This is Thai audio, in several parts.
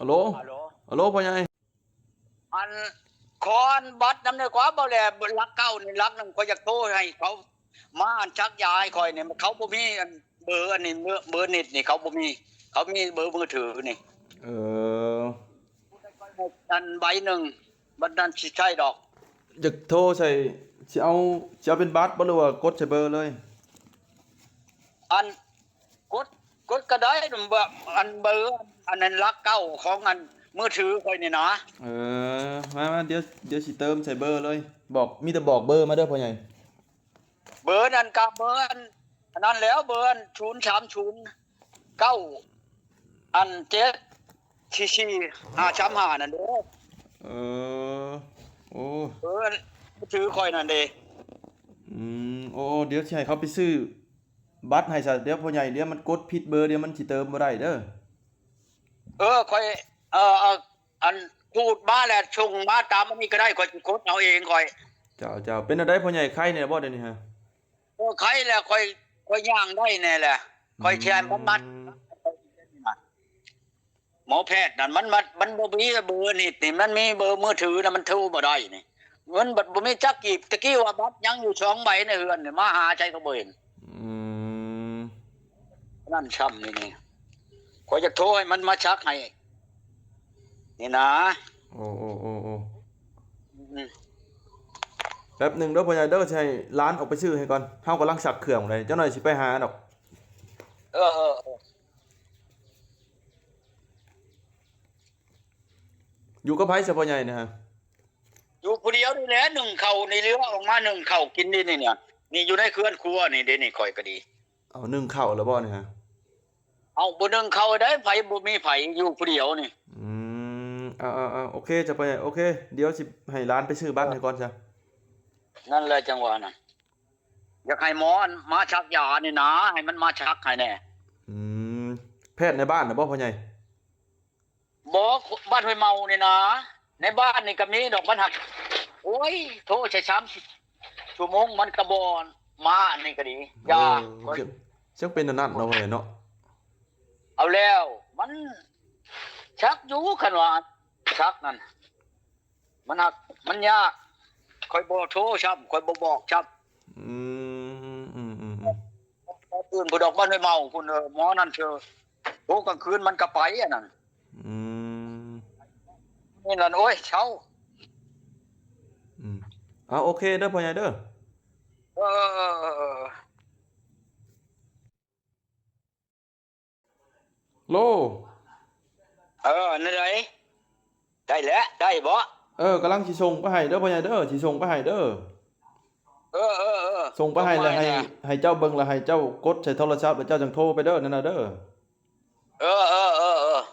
ฮัลโหลฮัลโหลฮัลโหลพ่อใหญ่อันคอนบัตรนำในกว่าบ่แลรักเก้านี่รักนึงข่อยอยากโทรให้เขามาอันชักยาให้ข่อยนี่เขาบ่มีอันเบอร์อันนี้เบอร์เน็ตนี่เขาบ่มีเขามีเบอร์มือถือนี่เอออันใบหนึ่งบัดนั้นสิใช่ดอกอยากโทรใส่สิเอาเป็นบัตรบ่หรือว่ากดใส่เบอร์เลยอันกดก็ได้แบบอันเบอร์อันนั้นรักเก้าของอันมือถือข่อยนี่นะเออมาเดี๋ยวสิเติมใส่เบอร์เลยบอกมีแต่บอกเบอร์มาเด้อพ่อใหญ่เบอร์นั้นกับเบอร์อันนั้นแล้วเบอร์030 9อัน744 535นั่นเด้อเออโอ้ถือคอยนั่นเด้โอ้เดี๋ยวสิให้เขาไปซื้อบัตรให้ซะเดี๋ยวพ่อใหญ่เดี๋ยวมันกดผิดเบอร์เดี๋ยวมันสิเติมบ่ได้เด้อคอยอันพูดมาแล้วชงมาตามมันนี่ก็ได้คอยกดเอาเองคอยเจ้าเป็นอะไรพ่อใหญ่ไข้เนี่ยบ่เดี๋ยวนี้ฮะใครแล้วคอยย่างได้แน่แหละคอยแชร์มัดหมอแพทย์นั่นมันบ่มีเบอร์นี่มันมีเบอร์มือถือน่ะมันโทรบ่ได้นี่มันบ่มีจักกีบตะกี้ว่าบัตรยังอยู่2ใบในเฮือนนี่มาหาใจก็บ่เห็นนั่นช้ำนี่ขอยจะโทรให้มันมาชักให้นี่นะโอ้แป๊บหนึ่งเด้อพ่อใหญ่เด้อใช้ร้านออกไปซื้อให้ก่อนเฮากำลังสักเครื่องเลยเจ้าหน่อยสิไปหาดอกเอออยู่กับไผซะพ่อใหญ่นะฮะอยู่ผู้เดียวนี่แหละนึ่งข้าวในเรือออกมานึ่งข้าวกินนี่เนี่ยนี่อยู่ในเครื่องครัวนี่เด้นี่ข่อยก็ดีเอานึ่งข้าวแล้วบ่เนี่ยฮะเอาบ่นึ่งข้าวได้ไผบ่มีไผอยู่ผู้เดียวนี่เอาโอเคจะไปโอเคเดี๋ยวสิให้ร้านไปซื้อบัตรให้ก่อนจ้ะนั่นแหละจังหวะนั้นอยากให้หมอมาชักยานี่นะให้มันมาชักให้แน่แพทย์ในบ้านน่ะบ่พ่อใหญ่บ่บ้านห้วยเมานี่นะในบ้านนี่ก็มีดอกมันหักโอ้ยโทรใช้3ชั่วโมงมันกระบอนมาอันนี้ก็ดียาจังเป็นอันนั้นเนาะพ่อใหญ่เนาะเอาแล้วมันชักอยู่คันว่าชักนั่นมันหักมันยากค่อยบ่โทรช้ำค่อยบ่บอกช้ำตื่นผู้ดอกบ้านห้วยเมาพุ่นหมอนั่นเชื่อโทรกลางคืนมันก็ไปอันนั้นนี่นั่นโอ้ยเช้าเอาโอเคเด้อพ่อใหญ่เด้อโลนั่นไงได้แล้วได้บ่กำลังสิส่งไปให้เด้อพ่อใหญ่เด้อสิส่งไปให้เด้อส่งไปให้แล้วให้เจ้าเบิ่งแล้วให้เจ้ากดใส่โทรศัพท์แล้วเจ้าจังโทรไปเด้อนั่นน่ะเด้อ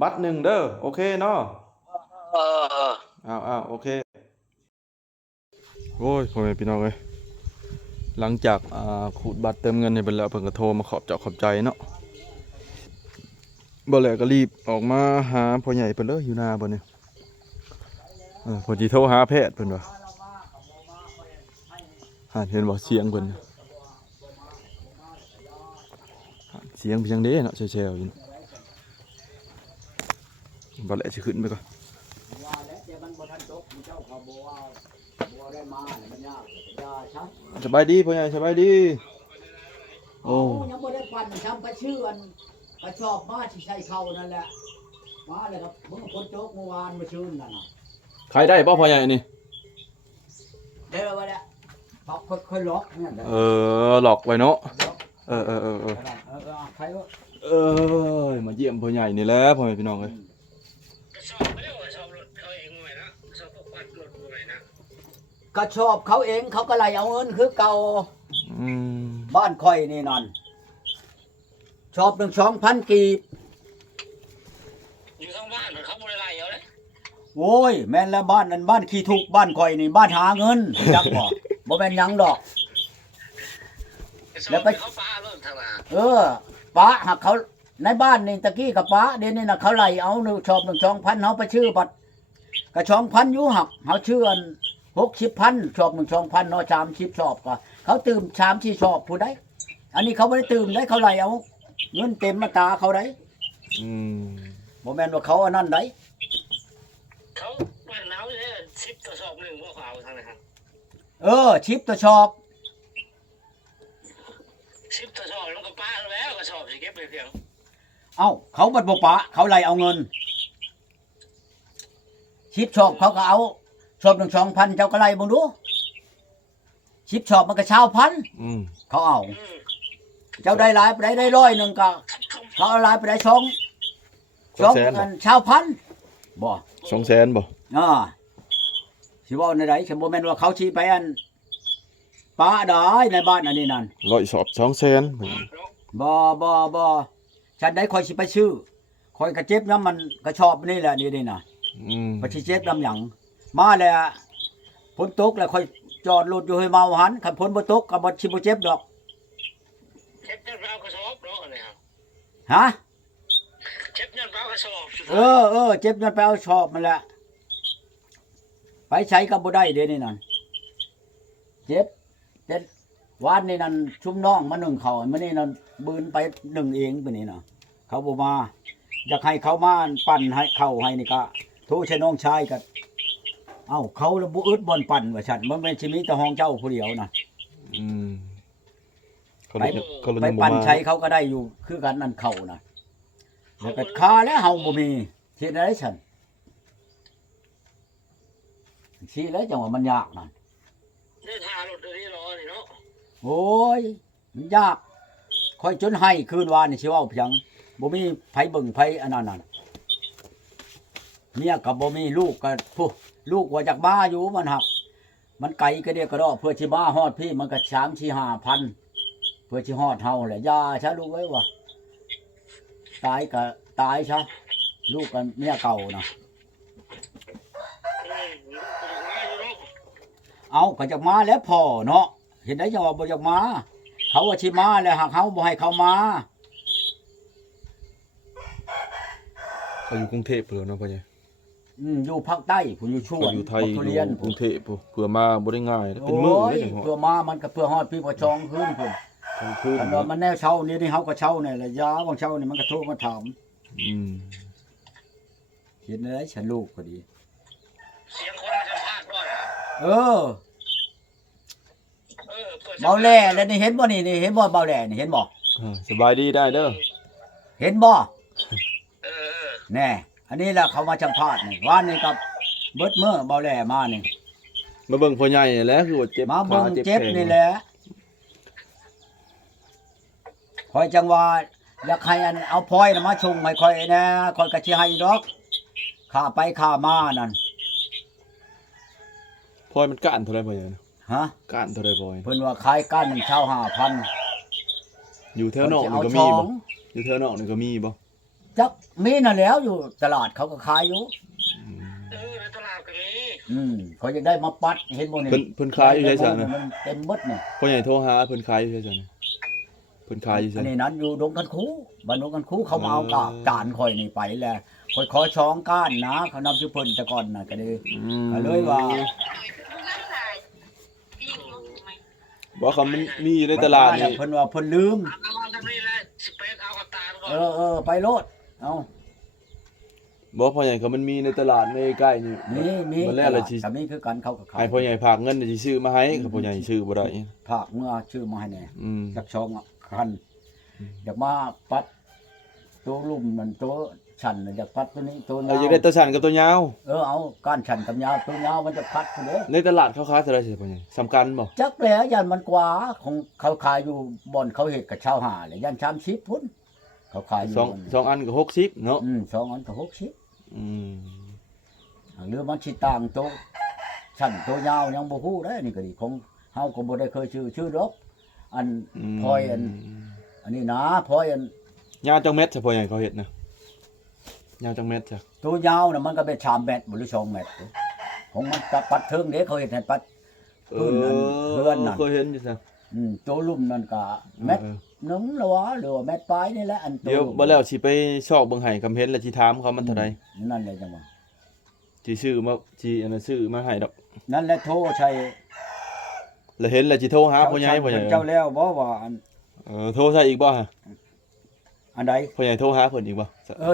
บัตร1เด้อโอเคเนาะอ้าวโอเคโอ้ยพ่อแม่พี่น้องเอ้ยหลังจากขูดบัตรเติมเงินให้เพิ่นแล้วเพิ่นก็โทรมาขอบใจเนาะบ่แล้วก็รีบออกมาหาพ่อใหญ่เพิ่นเด้ออยู่หน้าเพิ่นนี่เพิ่นสิโทรหาแพทย์เพิ่นว่าเห็นบ่เสียงเพิ่นเสียงเพียงเด้เนาะแช่ๆอยู่บ่แล้วสิขึ้นไปก่อนสบายดีพ่อใหญ่สบายดีโอ้ยังบ่ได้ปั่นทำไปชื่ออันกระชอบมาที่ใช้เข้านั่นแหละมาเลยครับมึงคนโจ๊กเมื่อวานมาชื่นนั่นน่ะใครได้บ่พ่อใหญ่นี่ได้แล้วบ่เนี่ยบอกค่อยล็อกนั่นหลอกไว้เนาะใครวะมาเยี่ยมพ่อใหญ่นี่แหละพ่อแม่พี่น้องเอ้ยก็ชอบเขาเองเขาก็ไล่เอาเงินคือเก่าบ้านค่อยนี่นั่นชอบ1,200 กีบอยู่ข้างบ้านเขาบ่ได้ไล่เอาเลยโอ้ยแม่นแล้วบ้านนั้นบ้านขี้ทุกบ้านค่อยนี่บ้านหาเงินจักบ่แม่นหยังดอกแล้วไปเขาป้าเริ่มทำมาป้าหักเขาในบ้านนี่ตะกี้กับป้าเดี๋ยวนี้น่ะเขาไล่เอาชอบ1,200เฮาไปชื่อบัดก็2,000อยู่หักเฮาชื่ออัน60,000ชอบ1,200เนาะ30ชอบก็เขาตื่ม3-4ชอบผู้ใดอันนี้เขาบ่ได้ตื่มได้เขาไล่เอาเงินเต็มมาตาเขาได้บ่แม่นว่าเขาอันนั้นได้ ทางไหนครับ ชิปตัวชอบ ชิปทดสอบแล้วก็ป้าแล้วก็สอบสิเก็บไปเพียง เอ้าเขาบัดบ่ปะเขาไล่เอาเงินชิปชอบเขาก็เอาชอบ1,200เจ้าก็ไล่บ่ดูชิปชอบมันก็1,000 อืม เขาเอา อืม เจ้าได้หลายไปได้100นึงก็เขาเอาหลายไปได้2 200,000 กัน1,000บ่ 200,000บ่ สิเว้าในใดฉันบ่แม่นว่าเขาสิไปอันป้าได้ในบ้านอันนี้นั่น ร้อยสอบ200,000พ่อใหญ่ บ่ฉันได้คอยสิไปซื้อคอยกระเจ็บน้ำมันกระชอบนี่แหละนี่น่ะ อืม พอสิเจ็บน้ำหยังมาแล้วฝนตกแล้วคอยจอดรถอยู่ให้เมาหันคันฝนบ่ตกก็บ่สิบ่เจ็บดอก เช็ดเงินเราก็สอบเนาะเนี่ยครับ ฮะ เช็ดเงินเราก็สอบสุด เอ ท้าย อเจ็บนั่นไปเอาชอบมันแหละไปใช้ก็บ่ได้เด้นี่นั่นเจ็บวานนี่นั่นชุมน้องมานึ่งเขามื้อนี้นั่นบืนไปนึ่งเองมื้อนี้น่ะเขาบ่มาอยากให้เขามาปั่นให้เข้าให้นี่ก็โทรใช้น้องชายก็เอ้าเขาแล้วบ่อึดบ่อนปั่นว่าฉันมันแม่นสิมีแต่ห้องเจ้าผู้เดียวน่ะ อืมเขาเลยเขาเลย ไป ยังบ่ ปั่น มา ใช้เขาก็ได้อยู่คือกันนั่นเขาน่ะแล้วก็คาแล้วเฮาบ่มีเฮ็ดได้ฉันสิแล้วจังว่ามันยากนั่น เดินทางรถเดินที่รอนี่เนาะ โอ้ยมันยากค่อยจนให้คืนวานนี่สิเว้าเพียงบ่มีไผเบิ่งไผอันนั้นน่ะเมียก็บ่มีลูกก็ผู้ลูกว่าจากบ้าอยู่มันหัก มันไกลก็เดียวก็ดอกเพื่อสิมาฮอดพี่มันก็3-4-5,000เพื่อสิฮอดเฮาแหละอย่าซะลูกเอ้ยว่าตายก็ตายซะลูกกันเมียเก่านะ มาอยู่เนาะ เอาก็จะมาแล้วพ่อเนาะเห็นได้จังว่าบ่อยากมา เขาว่าสิมาแล้วหากเฮาบ่ให้เขามา เขาอยู่กรุงเทพเพิ่นเนาะพ่อใหญ่ อยู่ภาคใต้ผู้อยู่ชว เขา น อยู่ไทย ทุเรียน กรุงเทพพุ่นเพื่อมาบ่ได้ง่ายนะเป็น โอ้ มื้อย เลยจังหวะ เพื่อมามันก็เพื่อฮอดพี่ประชองคืนพุ่น กลางคืน คันว่ามันแนวเช้านี่เฮาก็เช้านี่แหละยาบางเช้านี่มันก็โทรมาถาม อืม เห็นได้ฉันลูกก็ดี เสียงคนสัมภาษณ์บ่เนี่ย เออ ปิด เบาแหล่แล้วนี่เห็นบ่นี่เห็นบ่เบาแหล่นี่เห็นบ่ สบายดีได้เด้อ เห็นบ่ เออ แน่อันนี้แหละเขามาจังพาดนี่ว่านี่กับเบิดมื้อเบาแหล่มานี่ มาเบิ่งพ่อใหญ่นี่แหละคือว่าเจ็บ มาเบิ่ง ขา เจ็บ แข นี่แหละคอยจังว่าอยากให้อันเอาพลอยน่ะมาชงให้คอยนะคอยก็สิให้ดอกข้าไปข้ามานั่น พลอยมันก้านเท่าไหร่พ่อใหญ่นะ ฮะ ก้านเท่าไหร่พลอย เพิ่นว่าขายก้านหนึงเช่า5,000 อยู่แถวนอกนี่ก็ เอา มี ช่ บ่ อง อยู่แถวนอกนี่ก็มีบ่ จักมีน่ะแล้วอยู่ตลาดเขาก็ขายอยู่ ในตลาดก็มี เขาจะได้มาปัดเห็นบ่นี่ เพิ่นขายอยู่ไสซะนะ มันเต็มเบิดนี่ พ่อใหญ่โทรหาเพิ่นขายอยู่ไสซะนะเพิ่นขายอยู่ไส อันนี้นั้นอยู่ดงกันคูบ้านดงกันคูเขามาเอากาบจานข่อยนี่ไปแล้วข่อยขอช้องก้านนะเขานำชื่อเพิ่นแต่ก่อนน่ะก็เลย ก็เลยว่า บ่คำมันมีอยู่ในตลาดนี่ เพิ่นว่าเพิ่นลืม เอามาทำนี่แหละสเปซเอากับตาก่อน ไปโลดเอา บ่พ่อใหญ่เขามันมีในตลาดในใกล้นี่ มี มันแล้วละสิ แต่มีคือกันเขาก็ขาย ให้พ่อใหญ่ฝากเงินสิซื้อมาให้ก็พ่อใหญ่ซื้อบ่ได้ ภาคเมื่อชื่อมาให้แน่ อืม จักช่องคันอยากมาปัดตัวลุ่มนั่นตัวฉันน่ะอยากปัดตัวนี้ตัว เอา ยาว อยากได้ตัวสั้นกับตัวยาว เอาก้านฉันกับยาวตัวยาวมันจะพัดพุ่นเด้อ ในตลาดเขาขายเท่าไหร่สิพ่อใหญ่สำคัญบ่ จักแล้วยันมันกว่าของเขาขายอยู่บ่อนเขาเฮ็ดกับชาวหาเลยยัน30พุ่นเขาขายอยู่ สองอันก็60เนาะ 2อันก็60 อืม หรือมันสิต่างโตวชั้นโตวยาวยังบ่ฮู้ได้นี่ก็ดีของเฮาก็บ่ได้เคยชื่อดอกอันพลอยอันนี้นะพลอยอัน ยาวจังเม็ดซะพ่อใหญ่เขาเฮ็ดนะยาวจังเม็ดจ้ะ ตัวยาวน่ะมันก็เป็น3เมตรบ่หรือ2เมตรของมันปัดเทิงเด้เขาเฮ็ดให้ปัดพื้นนั่นเฮือนนั่น เคยเห็นอยู่ซะ ตัวลุ่มนั่นก็เมตรหนึงละวะหรือว่าเมตรปลายนี่แหละอันตัว เดี๋ยวบ่แล้วสิไปซอกเบิ่งให้คำเห็นแล้วสิถามเขามันเท่าใด นั่นแหละจังหวะ สิซื้อมาสิอันนั้นซื้อมาให้ดอก นั่นแหละโทรใช้ แล้วเห็นแล้วสิโทรหาพ่อใหญ่พ่อใหญ่ เจ้าแล้วบ่ว่าอัน โทรใส่อีกบ่ฮะ อันใด พ่อใหญ่โทรหาเพิ่นอีกบ่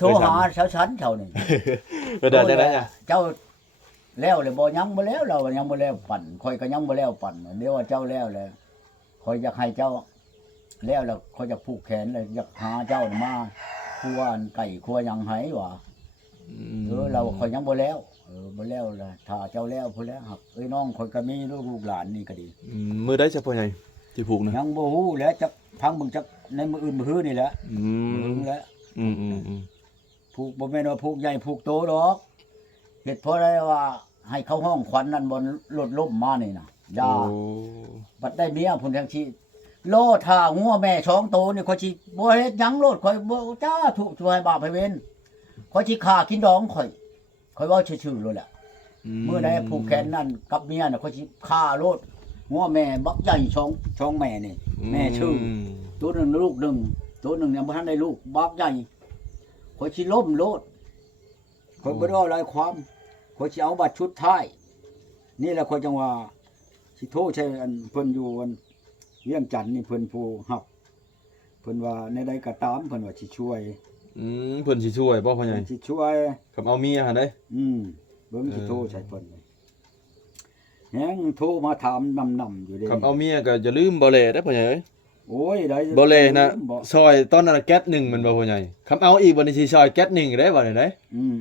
โทรหาเช้าชั้นเท่านี่ ก็ได้ได้อ่ะ เจ้า แล้วเลยบ่ยังบ่แล้วเรายังบ่แล้วปั่นข่อยก็ยังบ่แล้วปั่นเดี๋ยวว่าเจ้าแล้วแหละข่อยอยากให้เจ้าแล้วข่อยอยากผูกแขนเลยอยากหาเจ้ามาคั่วไก่คั่วหยังให้ว่ะเราข่อยยังบ่แล้วบ่แล้วล่ะถ้าเจ้าแล้วพุ่นแล้วหักเอ้ยน้องข่อยก็มีลูกหลานนี่ก็ดี มื้อใดซะพ่อใหญ่สิผูกนะ ยังบ่ฮู้แหล้วจักพังเบิ่งจักในมื้ออื่นมื้อฮื้อนี่แหละ อืม แล้ว อืม ผูกบ่แม่นว่าผูกใหญ่ผูกโตดอกเฮ็ดเพราะอะไรว่าให้เข้าห้องขวัญนั่นบ่ลดล่มมานี่น่ะอย่า โอ้ บัดได้เมียพุ่นจังสิโลท่างัวแม่ช้องโตนี่ข่อยสิบ่เฮ็ดหยังโลดข่อยบ่จ้าถูกช่วยบาปให้เว้นข่อยสิฆ่ากินดองข่อยเว้าชื่อๆโลดแหละมื้อใดผูกแขนนั่นกับเมียน่ะข่อยสิฆ่าโลดงัวแม่บักใหญ่ช้องแม่นี่แม่ชื่อตัวหนึงลูกหนึงตัวหนึงยังบ่ทันได้ลูกบักใหญ่ข่อยสิล้มโลดข่อยบ่ได้อะไรความข่อยสิเอาบัตรชุดท้ายนี่แหละข่อยจังว่าสิโทรใช้อันเพิ่นอยู่อันเวียงจันทน์นี่เพิ่นผู้ฮับเพิ่นว่าในใดก็ตามเพิ่นว่าสิช่วย เพิ่นสิช่วยบ่พ่อใหญ่ เพิ่นสิช่วย กับเอาเมียหั่นเด้ เบิ่งสิโทรใช้เพิ่นแฮงโทรมาถามนำอยู่เด้ กับเอาเมียก็อย่าลืมบ่แลเด้อพ่อใหญ่เอ้ย โอ้ยได้ บ่แลนะ บ่ ซอยตอนนั้นนะแก๊ส1มันบ่พ่อใหญ่คำเอาอีกบ่นี่สิซอยแก๊ส1ได้บ่นี่เด้ อืม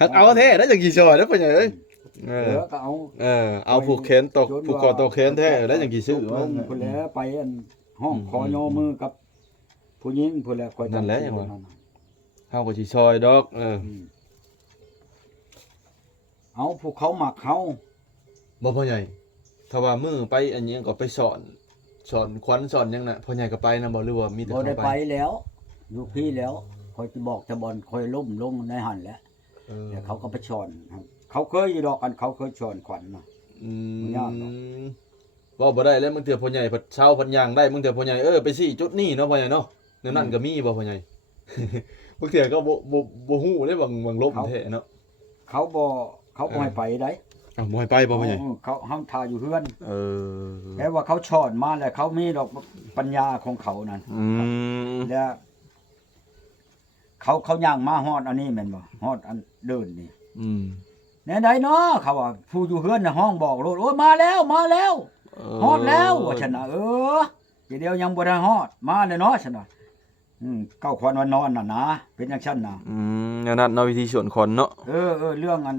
หักเอาแท้ได้จังสิซอยเด้อพ่อใหญ่เอ้ยก็เอา เอาผูกแขนตกผูกคอตกแขนแท้ได้จังสิซื้อ ตกล ว่าง พุ่นแหล้วไปอันห้องขอยอมือกับผู้หญิงพุ่นแหล้วข่อย นั่นแหละจังว่า นั่นน่ะ เฮาก็สิซอยดอกเอาพวกเขาหมักเขา บ่พ่อใหญ่ถ้าว่ามื้อไปอันหยังก็ไปสอนขวัญสอนหยังน่ะพ่อใหญ่ก็ไปนำบ่หรือว่ามีแต่ บ่ เขา ได้ ไป ไปแล้วอยู่พี่แล้วคอยสิบอกจะบอลคอยล้มลงในหันแหล้ว เดี๋ เดี๋ยวเขาก็ไปชอนครับเขาเคยอยู่ดอกกันเขาเคยชอนขวัญน่ะ บ่ยากหรอก เว้าบ่ได้แล้วมึงเถื่อพ่อใหญ่พัดเช้าพัดย่างได้มึงเถื่อพ่อใหญ่ไปสิจุดนี้เนาะพ่อใหญ่เนาะแนวนั้นก็มีบ่พ่อใหญ่ มึงเถื่อก็บ่ฮู้ได้บางลบแท้เนาะ เขาบ่ให้ไปได้ อ้าวบ่ให้ไปบ่พ่อใหญ่ เขาห้ามทาอยู่เฮือน เออ แต่ว่าเขาชอนมาแล้วเขามีดอกปัญญาของเขานั่น ม แล้วเขาย่างมาฮอดอันนี้แม่นบ่ฮอดอันเดินนี่ อืม แน่ใดเนาะเขาว่าผู้อยู่เฮือนน่ะห้องบอกโลดโอ้ยมาแล้วฮอดแล้วว่าฉันน่ะเดี๋ยวยังบ่ได้ฮอดมาแล้วเนาะฉันน่ะเก้าควันวันนอนน่ะนะเป็นจังซั่นน่ะ แนวนั้นเนาะวิธีสวนขอนเนาะ เรื่องอัน